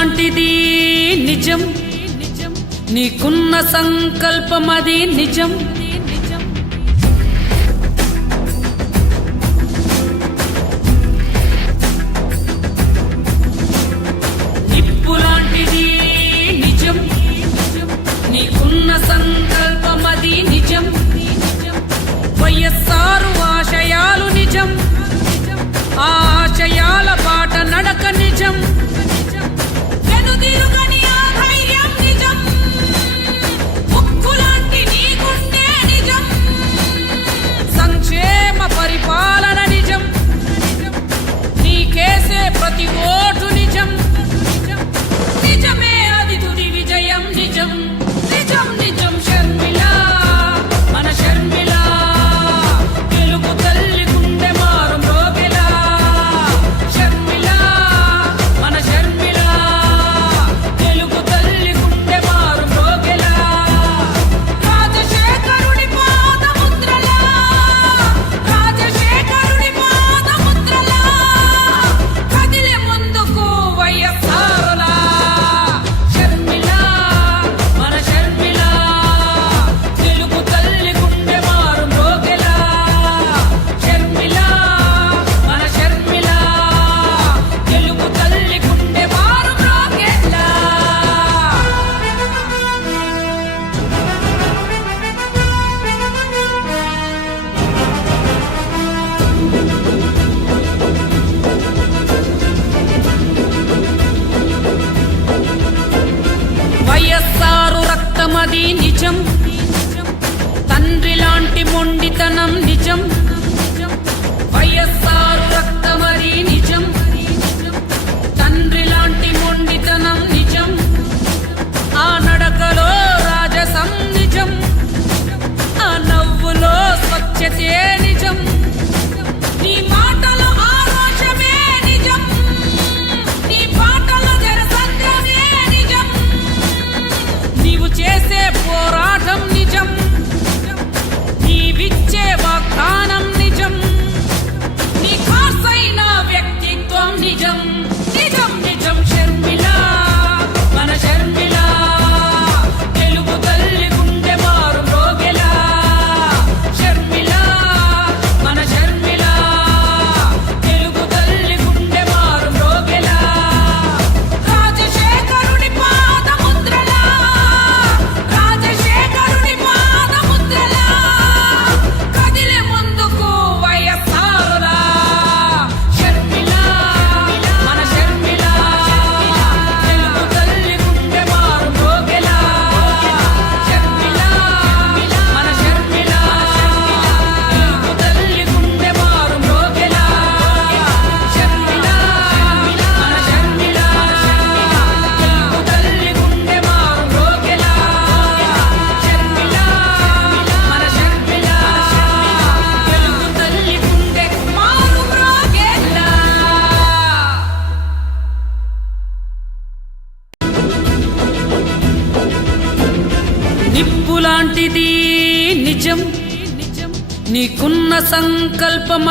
లాంటిది నిజం. నీకున్న సంకల్పం అది నిజం. నిప్పు నిజం. నీకున్న సంకల్పం అది నిజం. వయస్సారు ఆశయాలు నిజం. ఆశయాల పాట నడక నిజం.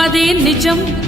అదే నిజం.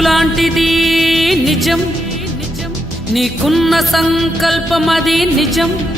లాంటిది నిజం. నీకున్న సంకల్పమది నిజం.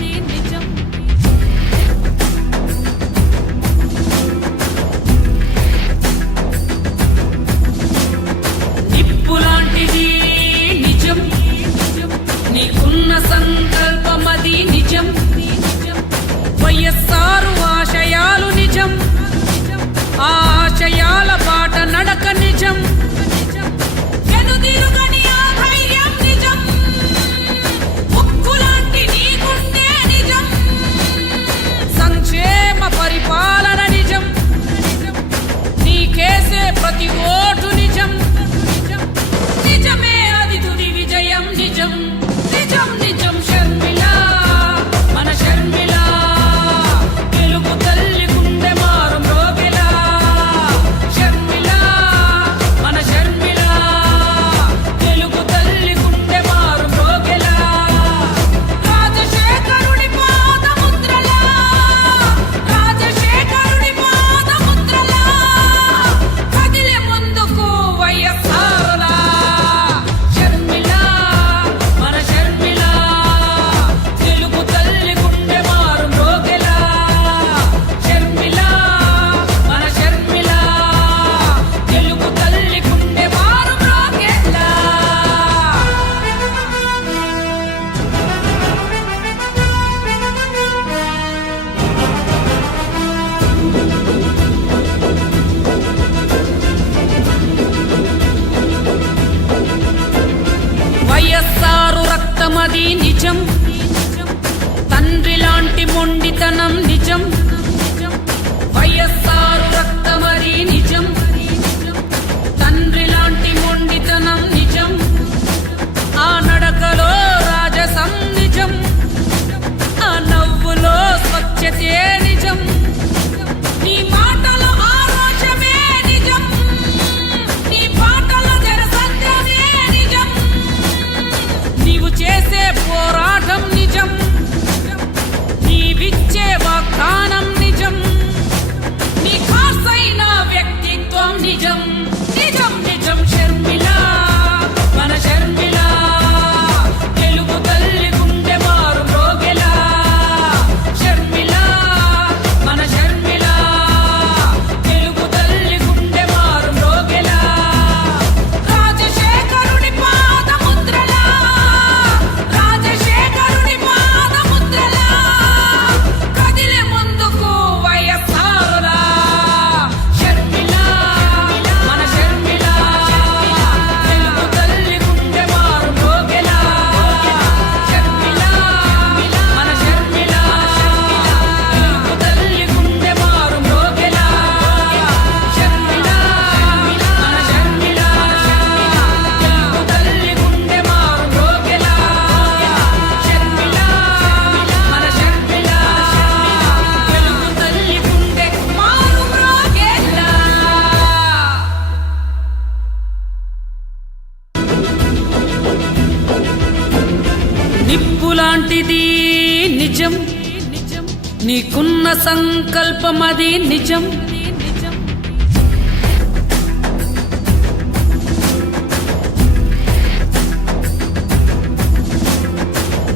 సంకల్పమది నిజం.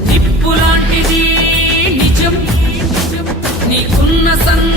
నిప్పులాంటిది నిజం. నీకున్న సంకల్పం